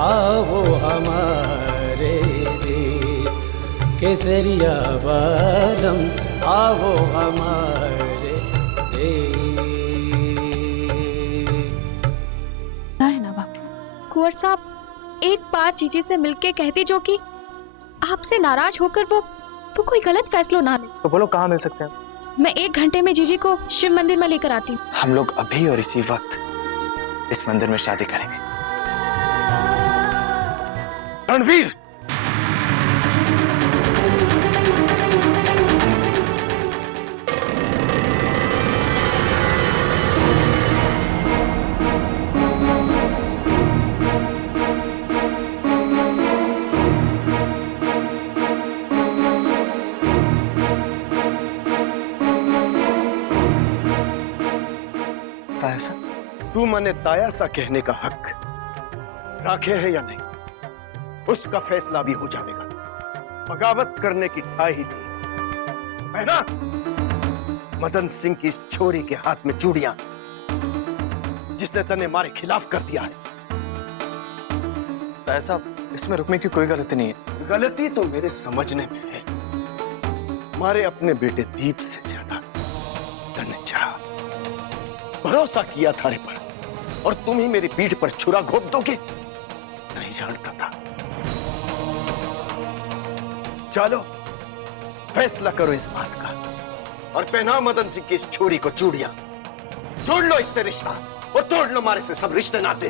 आओ हमारे देश, केसरिया बालम आओ हमारे देश। है ना बापू। कुंवर साहब एक बार जीजी से मिलके कहती जो कि आपसे नाराज होकर वो कोई गलत फैसला ना ले। तो बोलो कहाँ मिल सकते हैं? मैं 1 घंटे में जीजी को शिव मंदिर में लेकर आती हूँ। हम लोग अभी और इसी वक्त इस मंदिर में शादी करेंगे। रणवीर! तायसा, तू मने तायासा कहने का हक राखे है या नहीं, उसका फैसला भी हो जाएगा। बगावत करने की ठाई ही नहीं है ना? मदन सिंह की इस छोरी के हाथ में चूड़ियां, जिसने तने मारे खिलाफ कर दिया है। तायसा, इसमें रुकने की कोई गलती नहीं है। गलती तो मेरे समझने में है। मारे अपने बेटे दीप से ज्यादा तने चाहा, भरोसा किया थारे पर, और तुम ही मेरी पीठ पर छुरा घोंप दोगे, नहीं जानता था। चलो फैसला करो इस बात का, और पहना मदन सिंह की इस छोरी को चूड़ियां। जोड़ लो इससे रिश्ता और तोड़ लो मारे से सब रिश्ते नाते।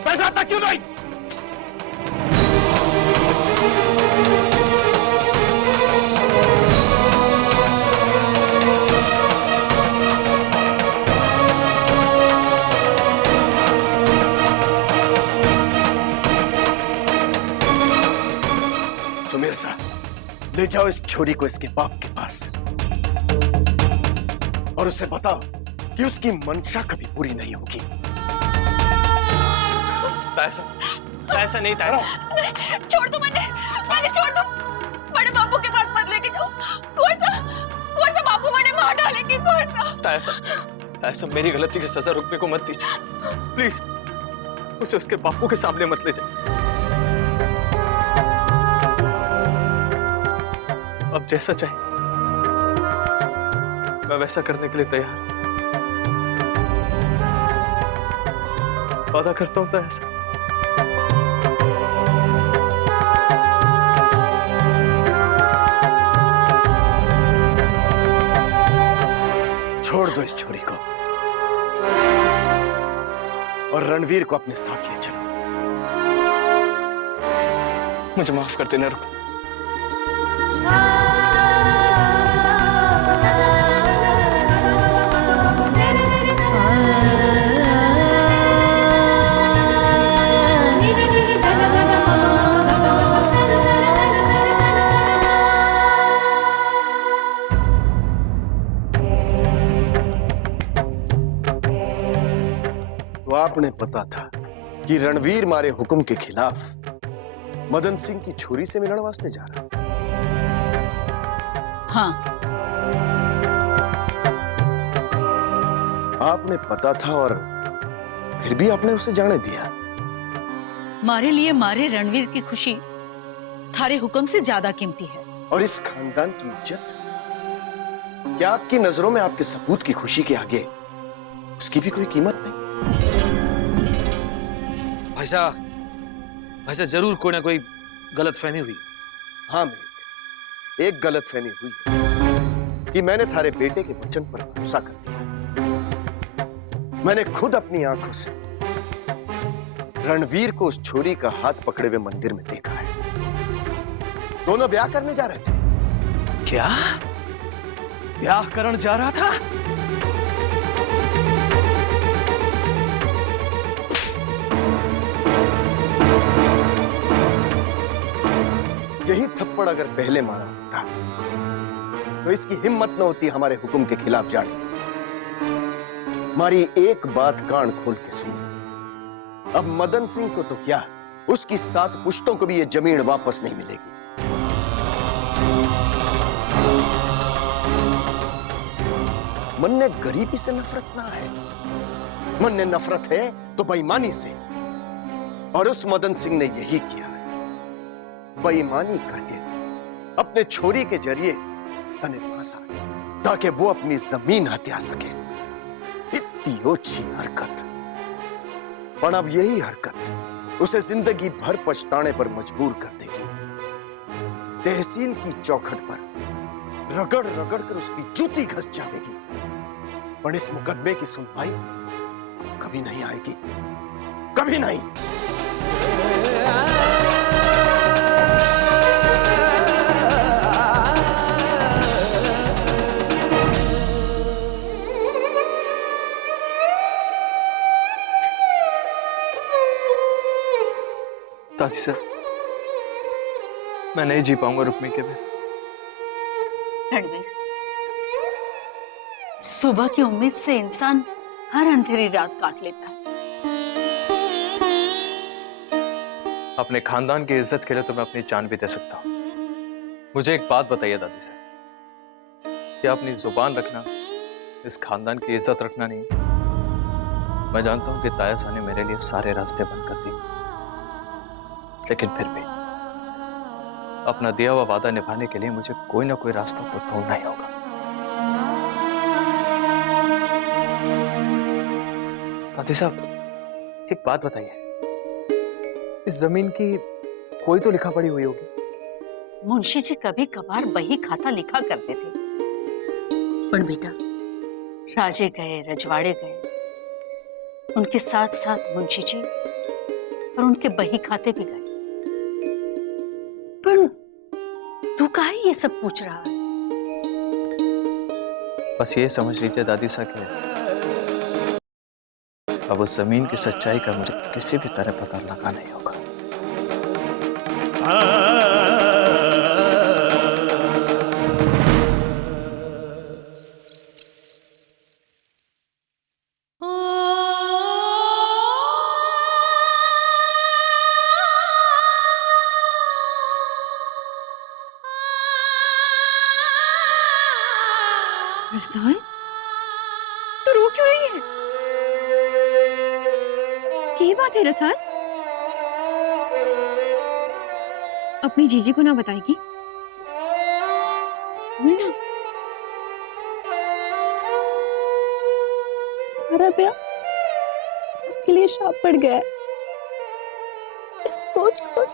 पहनाता क्यों नहीं? मिर्जा, ले जाओ इस छोरी को इसके बाप के पास और उसे बताओ कि उसकी मंशा कभी पूरी नहीं होगी। ऐसा नहीं तायसा। छोड़ दो मैंने छोड़ दो। बड़े बापू के पास मत लेके जाओ। कोर्सा बापू मैंने मार डालेंगे। तायसा, मेरी गलती की सजा रुकने को मत दीजिए प्लीज। उसे उसके बापू के सामने मत ले जाए। अब जैसा चाहे मैं वैसा करने के लिए तैयार हूं। वादा करता हूं तायसा। छोड़ दो इस छोरी को और रणवीर को अपने साथ ले चलो। मुझे माफ कर देना। रुक, तो आपने पता था कि रणवीर मारे हुक्म के खिलाफ मदन सिंह की छोरी से मिलने वास्ते जा रहा। हाँ, आपने पता था और फिर भी आपने उसे जाने दिया। मारे लिए मारे रणवीर की खुशी थारे हुक्म से ज्यादा कीमती है। और इस खानदान की इज्जत, क्या आपकी नजरों में आपके सपूत की खुशी के आगे उसकी भी कोई कीमत नहीं? भाई साहब जरूर कोई ना कोई गलतफहमी हुई। हाँ मेघ, एक गलतफहमी हुई है कि मैंने थारे बेटे के वचन पर भरोसा कर दिया। मैंने खुद अपनी आंखों से रणवीर को उस छोरी का हाथ पकड़े हुए मंदिर में देखा है। दोनों ब्याह करने जा रहे थे। क्या ब्याह करने जा रहा था? यही थप्पड़ अगर पहले मारा होता तो इसकी हिम्मत न होती हमारे हुक्म के खिलाफ जाने की। हमारी एक बात कान खोल के सुनो, अब मदन सिंह को तो क्या, उसकी 7 पुश्तों को भी ये जमीन वापस नहीं मिलेगी। मन ने गरीबी से नफरत ना है, मन ने नफरत है तो बेईमानी से, और उस मदन सिंह ने यही किया। बेईमानी करके अपने छोरी के जरिए तने फंसा ताकि वो अपनी जमीन हत्या सके। इतनी ओछी हरकत, पर अब यही हरकत उसे जिंदगी भर पछताने पर मजबूर कर देगी। तहसील की चौखट पर रगड़ रगड़ कर उसकी जूती घस जाएगी, पर इस मुकदमे की सुनवाई अब कभी नहीं आएगी, कभी नहीं। दादी सर, मैं नहीं जी पाऊंगा रुक्मी के बिना। रणवीर, सुबह की उम्मीद से इंसान हर अंधेरी रात काट लेता है। अपने खानदान की इज्जत के लिए तो मैं अपनी जान भी दे सकता हूँ। मुझे एक बात बताइए दादी सर, क्या अपनी जुबान रखना इस खानदान की इज्जत रखना नहीं? मैं जानता हूँ कि ताया सा ने मेरे लिए सारे रास्ते बंद कर दिए, लेकिन फिर भी अपना दिया हुआ वादा निभाने के लिए मुझे कोई ना कोई रास्ता तो ढूंढना ही होगा। दादी साहब, एक बात बताइए, इस जमीन की कोई तो लिखा पढ़ी हुई होगी। मुंशी जी कभी कभार बही खाता लिखा करते थे, पर बेटा राजे गए, रजवाड़े गए, उनके साथ साथ मुंशी जी और उनके बही खाते भी गए। पर तू काहे ये सब पूछ रहा है? बस ये समझ लीजिए दादी साहब कि अब उस जमीन की सच्चाई का मुझे किसी भी तरह पता लगाना ही होगा। रसान, तू रो क्यों रही है? क्या बात है रसान? अपनी जीजी को ना बताएगी? बोल ना। हमारा ब्याह के लिए शाप पड़ गया है। इस बोझ को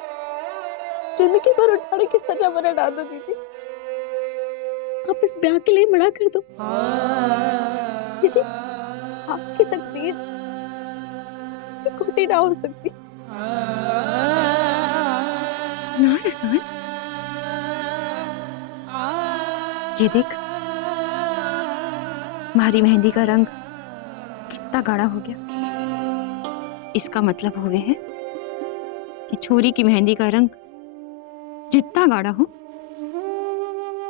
जिंदगी भर उठाने की सजा बना डाल दो दीदी। आप इस ब्याह के लिए मना कर दो दीदी। आपकी तकदीर खोटी ना हो सकती। ना रसान, ये देख, हमारी मेहंदी का रंग कितना गाढ़ा हो गया। इसका मतलब हुए है कि छोरी की मेहंदी का रंग जितना गाढ़ा हो,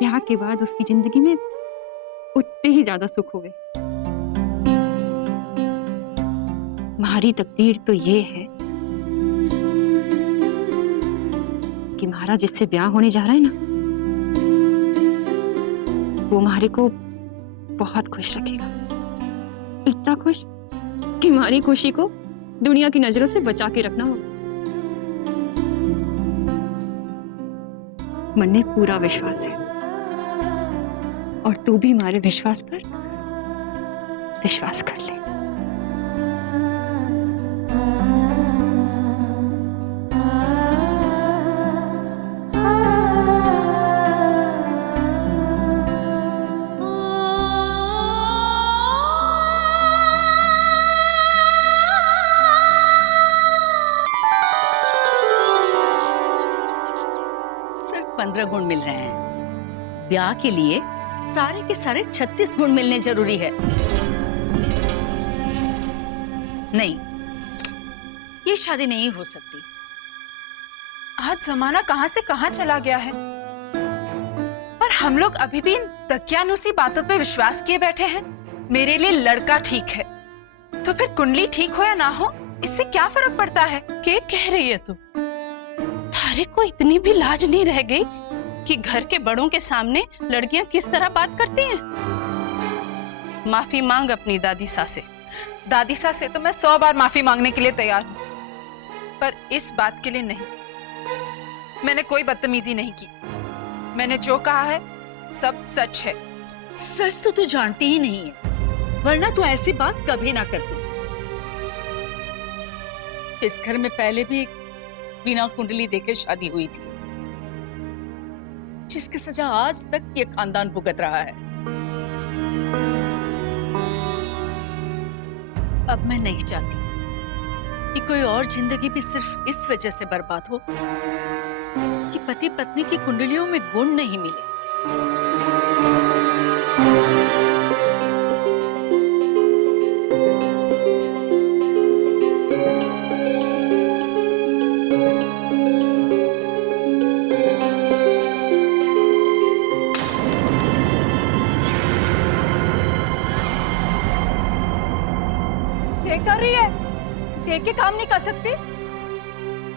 ब्याह के बाद उसकी जिंदगी में उतने ही ज्यादा सुख होवे। हमारी तकदीर तो ये है कि हमारा जिससे ब्याह होने जा रहा है ना, वो हमारे को बहुत खुश रखेगा। इतना खुश कि हमारी खुशी को दुनिया की नजरों से बचा के रखना होगा। मन में पूरा विश्वास है, और तू भी हमारे विश्वास पर विश्वास कर ले। सिर्फ 15 गुण मिल रहे हैं। ब्याह के लिए सारे के सारे 36 गुण मिलने जरूरी है। नहीं, ये शादी नहीं हो सकती। आज जमाना कहां से कहां चला गया है, पर हम लोग अभी भी इन दकियानुसी बातों पे विश्वास किए बैठे हैं। मेरे लिए लड़का ठीक है, तो फिर कुंडली ठीक हो या ना हो, इससे क्या फर्क पड़ता है? क्या कह रही है तू? थारे को इतनी भी लाज नहीं रह गई कि घर के बड़ों के सामने लड़कियां किस तरह बात करती हैं? माफी मांग अपनी दादी सा से। दादी सा से तो मैं 100 बार माफी मांगने के लिए तैयार हूं, पर इस बात के लिए नहीं। मैंने कोई बदतमीजी नहीं की। मैंने जो कहा है सब सच है। सच तो तू जानती ही नहीं है, वरना तू ऐसी बात कभी ना करती। इस घर में पहले भी एक बिना कुंडली देके शादी हुई थी, जिसकी सजा आज तक ये खानदान भुगत रहा है। अब मैं नहीं चाहती कि कोई और जिंदगी भी सिर्फ इस वजह से बर्बाद हो कि पति पत्नी की कुंडलियों में गुण नहीं मिले। क्या कर रही है? देख के काम नहीं कर सकती?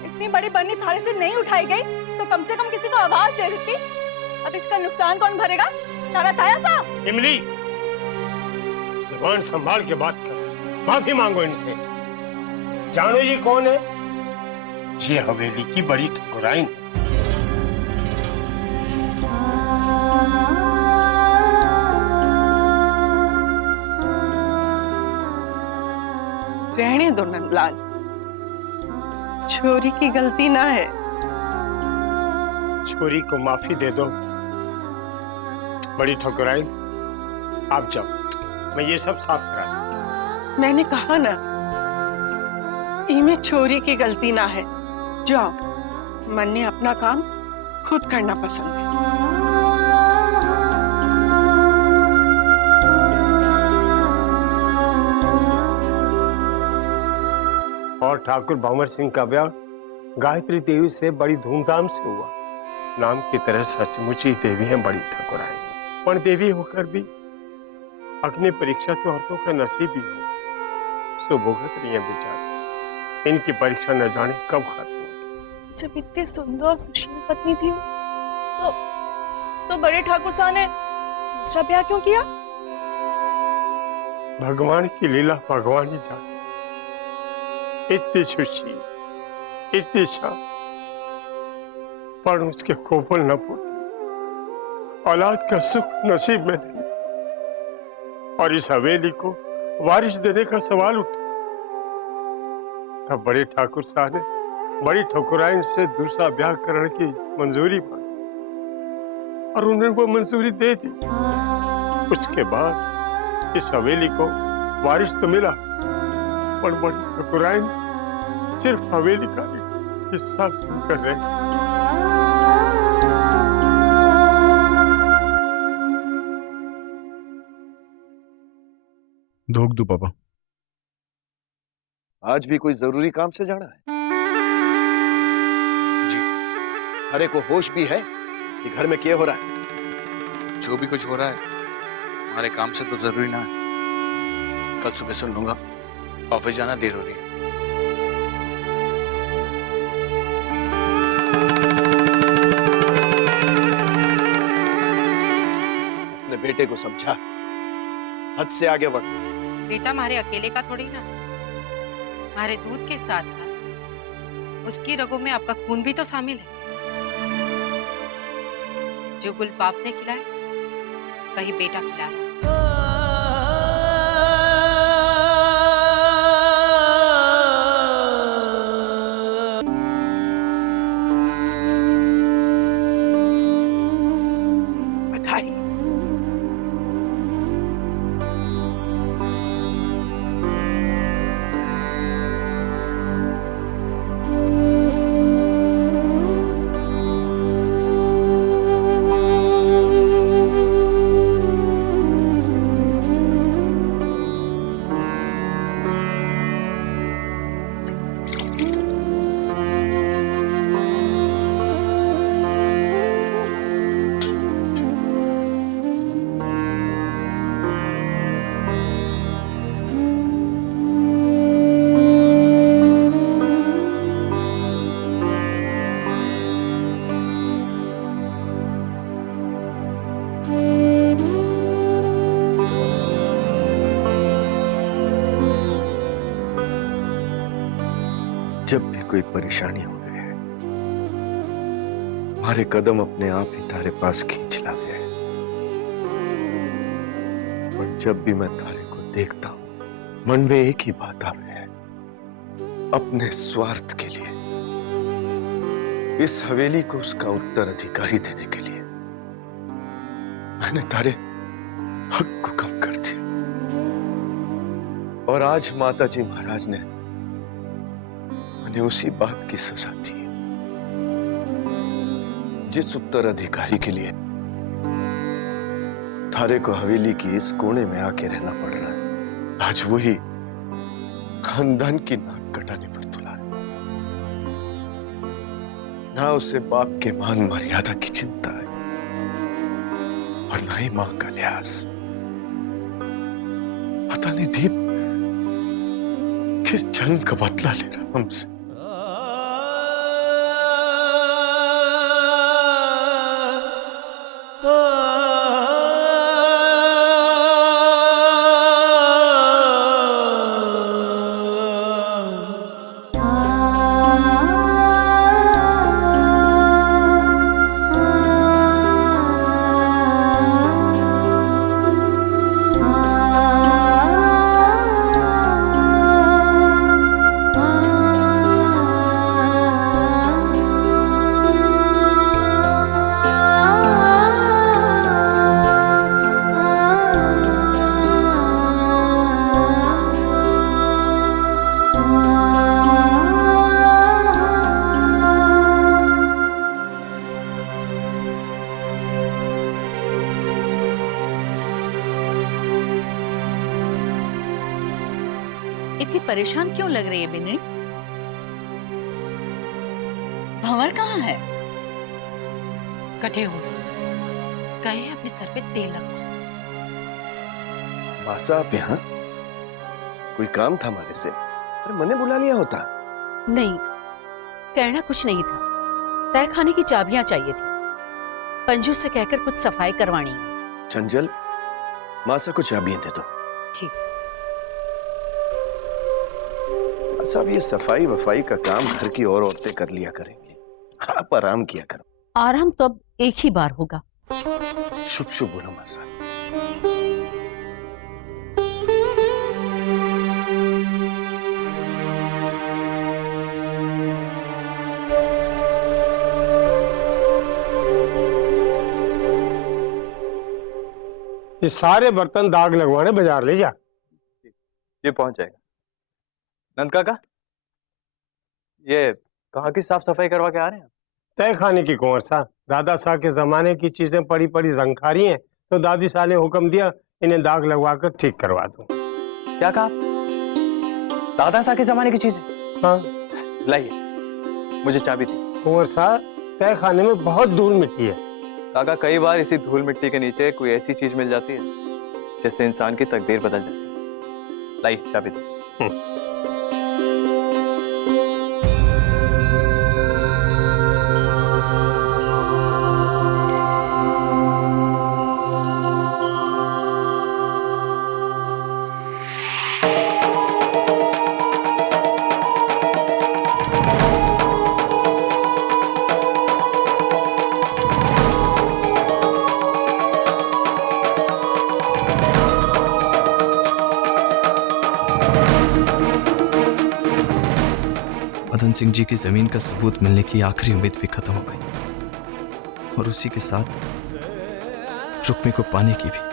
इतनी बड़ी बन्नी थाली से नहीं उठाई गई तो कम से कम किसी को आवाज दे देती। अब इसका नुकसान कौन भरेगा? तारा ताया साहब। इमली, जबान संभाल के बात कर, माफी मांगो इनसे। जानो ये कौन है? ये हवेली की बड़ी ठकुराइन। रहने दो नंदलाल, छोरी की गलती ना है। छोरी को माफी दे दो। बड़ी ठकुराइन, आप जाओ, मैं ये सब साफ करा दूं। मैंने कहा ना, इमे छोरी की गलती ना है। जाओ, मन ने अपना काम खुद करना पसंद है। और ठाकुर भंवर सिंह का ब्याह गायत्री देवी से बड़ी धूमधाम से हुआ। नाम की तरह सचमुच ही देवी है बड़ी ठकुराइन। पर देवी होकर भी अग्नि परीक्षा तो औरतों का नसीब ही हो, सो भुगत रही है बेचारी। इनकी परीक्षा न जाने कब खत्म होगी। जब इतनी सुंदर और सुशील पत्नी थी तो बड़े ठाकुर साहब ने दूसरा ब्याह क्यों किया? भगवान की लीला भगवान ही जाने। इतनी सुशील, इतनी शान, पर उसके कोपल न पुत्री, औलाद का सुख नसीब में नहीं। और इस हवेली को वारिस देने का सवाल उठा। तब बड़े ठाकुर साहब ने बड़ी ठकुराइन से दूसरा ब्याह करने की मंजूरी मांगी और उन्हें वो मंजूरी दे दी। उसके बाद इस हवेली को वारिस तो मिला, पर बड़ी ठकुराइन सिर्फ हवेली का हिस्सा कर रहे। धोख दो पापा। आज भी कोई जरूरी काम से जाना है? जी। अरे को होश भी है कि घर में क्या हो रहा है? जो भी कुछ हो रहा है हमारे काम से तो जरूरी ना है। कल सुबह सुन लूंगा। ऑफिस जाना देर हो रही है। अपने बेटे को समझा, हद से आगे बढ़। बेटा हमारे अकेले का थोड़ी ना, हमारे दूध के साथ साथ उसकी रगों में आपका खून भी तो शामिल है। जो गुल बाप ने खिलाए वही बेटा खिला रहा है। जब भी कोई परेशानी हो गई है, हमारे कदम अपने आप ही तारे पास खींच लाते हैं। और जब भी मैं तारे को देखता हूं, मन में एक ही बात आवे है, अपने स्वार्थ के लिए, इस हवेली को उसका उत्तराधिकारी देने के लिए मैंने तारे हक को कम कर दिया। और आज माता जी महाराज ने मैंने उसी बात की सजा दी। जिस उत्तराधिकारी के लिए तारे को हवेली की इस कोने में आके रहना पड़ रहा है, आज वही खानदान की नाक कटाने पर तुला है। ना उसे बाप के मान मर्यादा की चिंता है और ना ही मां का लिहाज। पता नहीं दीप किस जन्म का बदला ले रहा हमसे। इतनी परेशान क्यों लग रही है बिन्नी? भंवर कहाँ है? कटे होंगे, गए हैं अपने सर पे तेल लगवा। मासा आप यहाँ? कोई काम था हमारे से? अरे मैंने बुला लिया होता। नहीं, कहना कुछ नहीं था। तय खाने की चाबियां चाहिए थी। पंजू से कहकर कुछ सफाई करवानी है। चंचल, मासा को चाबियां दे दो। ठीक। साहब, ये सफाई वफाई का काम घर की और औरतें कर लिया करेंगी, आप आराम किया करो। आराम तो अब एक ही बार होगा। शुभ शुभ बोलो मासा। ये सारे बर्तन दाग लगवाने बाजार ले जा। ये पहुंच जाएगा। नंद काका, ये कहाँ की साफ सफाई करवा के आ रहे हैं? तय खाने की कुंवर साहब, दादा साहब के जमाने की चीजें पड़ी पड़ी जंखारी हैं, तो दादी साहब ने हुक्म दिया इन्हें दाग लगवा कर ठीक करवा दूं। क्या कहा? दादा साहब के जमाने की चीजें? हाँ। लाइए, मुझे चाबी दी। कुंवर साहब, तय खाने में बहुत धूल मिट्टी है। काका, कई बार इसी धूल मिट्टी के नीचे कोई ऐसी चीज मिल जाती है जिससे इंसान की तकदीर बदल जाती है। लाइए, चाबी दी। मदन सिंह जी की जमीन का सबूत मिलने की आखिरी उम्मीद भी खत्म हो गई और उसी के साथ रुक्मी को पाने की भी।